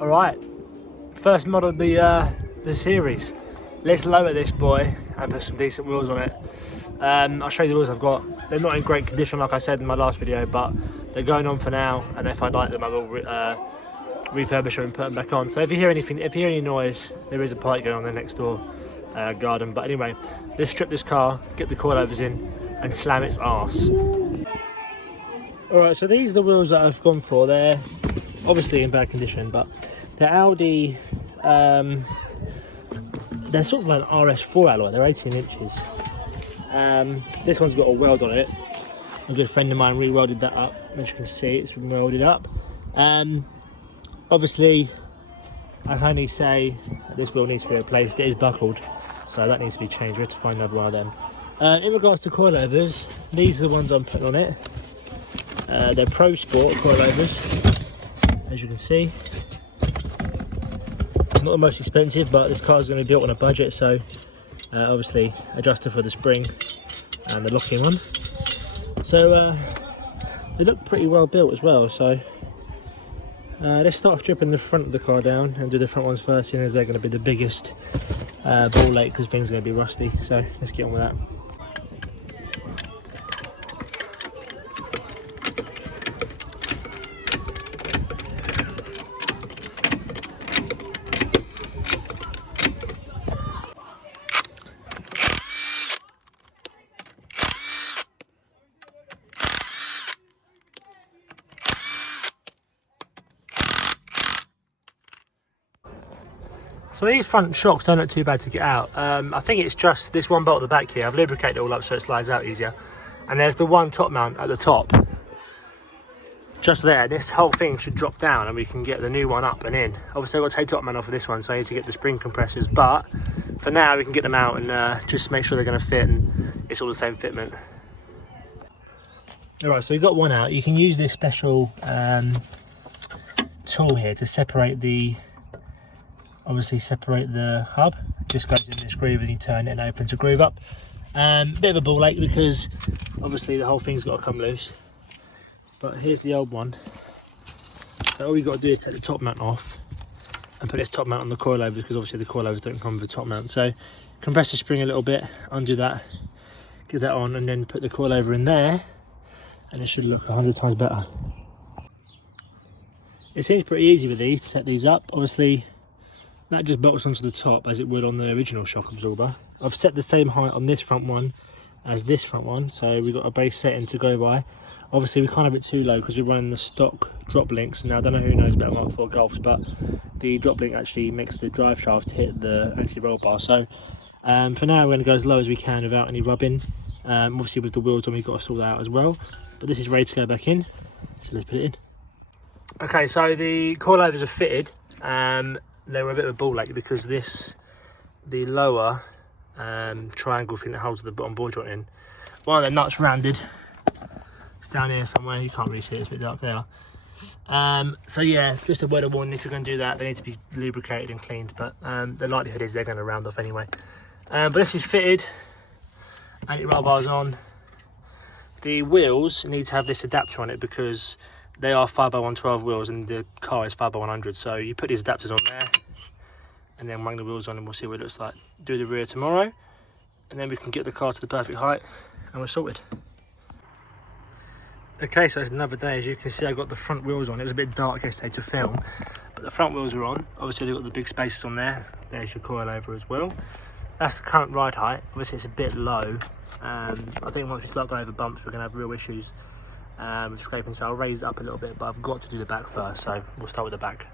Alright, first mod of the series. Let's lower this boy and put some decent wheels on it. I'll show you the wheels I've got. They're not in great condition like I said in my last video, but they're going on for now, and if I like them I will refurbish them and put them back on. So if you hear anything, if you hear any noise, there is a party going on there next door garden. But anyway, let's strip this car, get the coilovers in and slam its arse. Alright, so these are the wheels that I've gone for. They're obviously in bad condition, but they're Audi, they're sort of like an RS4 alloy, they're 18 inches. This one's got a weld on it. A good friend of mine re-welded that up. As you can see, it's been welded up. Obviously, I can only say that this wheel needs to be replaced. It is buckled, so that needs to be changed. We have to find another one of them. In regards to coilovers, these are the ones I'm putting on it. They're Pro Sport coilovers, as you can see. Not the most expensive, but this car is going to be built on a budget, so obviously adjusted for the spring and the locking one. So they look pretty well built as well. So let's start stripping the front of the car down and do the front ones first, seeing as they're going to be the biggest ball ache because things are going to be rusty. So let's get on with that. So these front shocks don't look too bad to get out. I think it's just this one bolt at the back here. I've lubricated it all up so it slides out easier. And there's the one top mount at the top. Just there. This whole thing should drop down and we can get the new one up and in. Obviously I've got to take top mount off of this one, so I need to get the spring compressors. But for now we can get them out and just make sure they're going to fit and it's all the same fitment. Alright, so we've got one out. You can use this special tool here to separate the... Obviously separate the hub. It just goes in this groove and you turn it and opens a groove up. Bit of a ball ache because obviously the whole thing's got to come loose. But here's the old one. So all you've got to do is take the top mount off and put this top mount on the coilovers, because obviously the coilovers don't come with the top mount. So compress the spring a little bit, undo that, get that on, and then put the coilover in there and it should look 100 times better. It seems pretty easy with these to set these up. Obviously that just bolts onto the top as it would on the original shock absorber. I've set the same height on this front one as this front one, so we've got a base setting to go by. Obviously we can't have it too low because we're running the stock drop links. Now I don't know who knows about Mark IV Golfs, but the drop link actually makes the drive shaft hit the anti-roll bar. So for now we're going to go as low as we can without any rubbing. Obviously with the wheels on we've got to sort that out as well. But this is ready to go back in, so let's put it in. Okay, so the coilovers are fitted. They were a bit of a ball ache because the lower triangle thing that holds the bottom ball joint in, one of the nuts rounded. It's down here somewhere, you can't really see it, it's a bit dark there. So yeah, just a word of warning, if you're going to do that, they need to be lubricated and cleaned, but the likelihood is they're going to round off anyway. But this is fitted, anti-roll bars on. The wheels need to have this adapter on it because they are 5x112 wheels and the car is 5x100, so you put these adapters on there and then wang the wheels on and we'll see what it looks like. Do the rear tomorrow and then we can get the car to the perfect height and we're sorted. Okay, so it's another day. As you can see, I got the front wheels on. It was a bit dark yesterday to film, but the front wheels are on. Obviously they've got the big spacers on there. There's your coilover as well. That's the current ride height. Obviously it's a bit low. I think once we start going over bumps we're going to have real issues with scraping, so I'll raise it up a little bit, but I've got to do the back first, so we'll start with the back.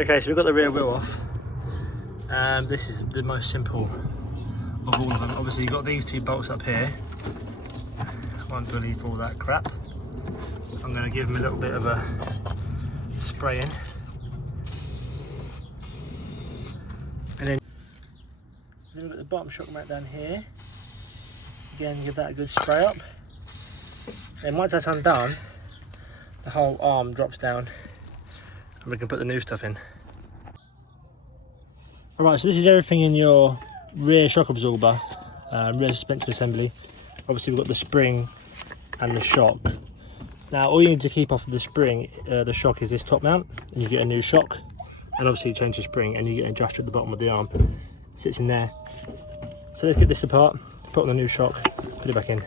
Okay, so we've got the rear wheel off. This is the most simple of all of them. Obviously you've got these two bolts up here. One to relieve all that crap. I'm going to give them a little bit of a spray in. then we've got the bottom shock mount down here. Again, give that a good spray up. Then once that's undone, the whole arm drops down and we can put the new stuff in. Alright, so this is everything in your rear shock absorber, rear suspension assembly. Obviously we've got the spring and the shock. Now all you need to keep off of the spring, the shock, is this top mount, and you get a new shock. And obviously you change the spring and you get an adjuster at the bottom of the arm. Sits in there. So let's get this apart, put on the new shock, put it back in.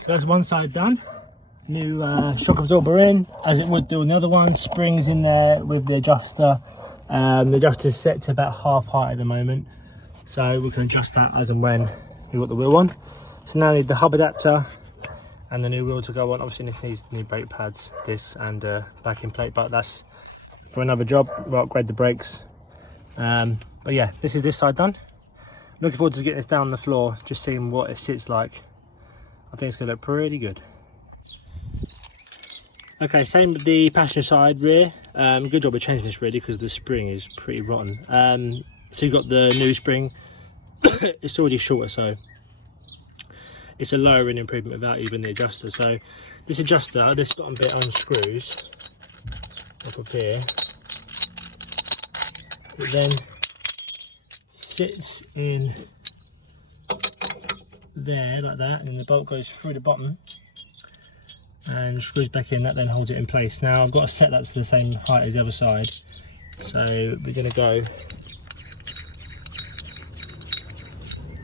So that's one side done. New shock absorber in, as it would do on the other one. Springs in there with the adjuster. The adjuster is set to about half height at the moment, so we can adjust that as and when we've got the wheel on. So now I need the hub adapter and the new wheel to go on. Obviously this needs new brake pads, this and backing plate, but that's for another job. We'll upgrade the brakes. But yeah, this is this side done. Looking forward to getting this down on the floor, just seeing what it sits like. I think it's going to look pretty good. Okay, same with the passenger side rear. Good job of changing this really, because the spring is pretty rotten. So you've got the new spring. It's already shorter, so it's a lowering improvement without even the adjuster. So this adjuster, this bottom bit unscrews up here. It then sits in there like that, and the bolt goes through the bottom and screws back in. That then holds it in place. Now I've got a set that's the same height as the other side, so we're going to go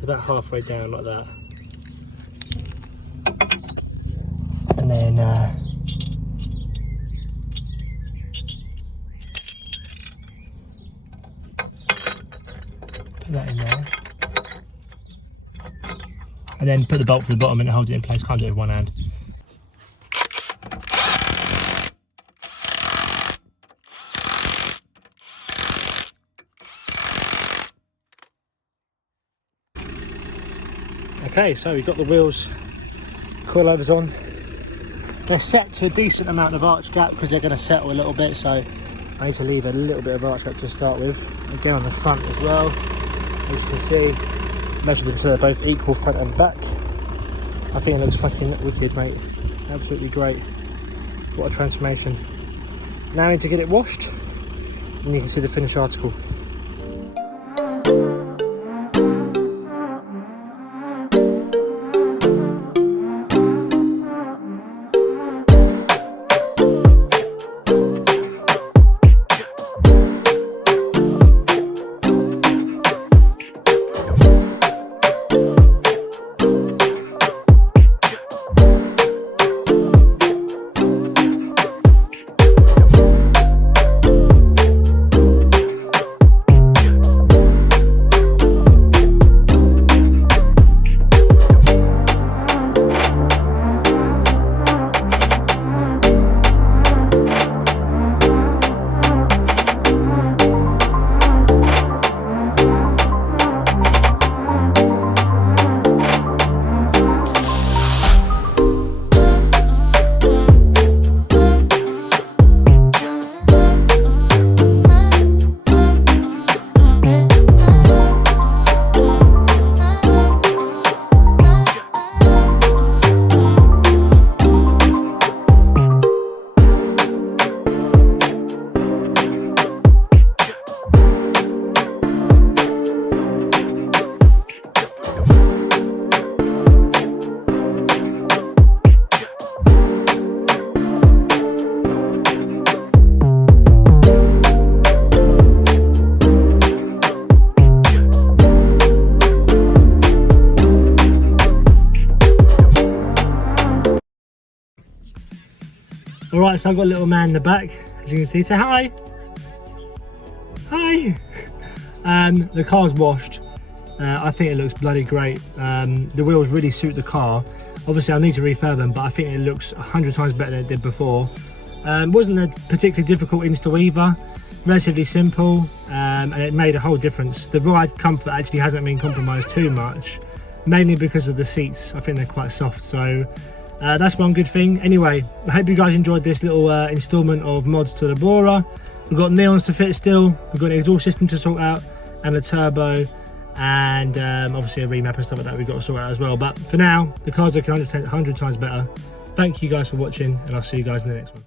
about halfway down like that, and then put that in there, and then put the bolt for the bottom and it holds it in place. Can't do it with one hand. Okay, so we've got the wheels, coilovers on. They're set to a decent amount of arch gap because they're going to settle a little bit, so I need to leave a little bit of arch gap to start with. Again on the front as well, as you can see, measured them so they're both equal front and back. I think it looks fucking wicked, mate. Absolutely great. What a transformation. Now I need to get it washed, and you can see the finished article. Alright, so I've got a little man in the back, as you can see. Say hi! Hi! The car's washed. I think it looks bloody great. The wheels really suit the car. Obviously I need to refurb them, but I think it looks 100 times better than it did before. Wasn't a particularly difficult install either. Relatively simple, and it made a whole difference. The ride comfort actually hasn't been compromised too much, mainly because of the seats. I think they're quite soft, so that's one good thing. Anyway, I hope you guys enjoyed this little instalment of mods to the Bora. We've got neons to fit still, we've got an exhaust system to sort out, and a turbo, and obviously a remap and stuff like that we've got to sort out as well. But for now, the car's looking 100 times better. Thank you guys for watching, and I'll see you guys in the next one.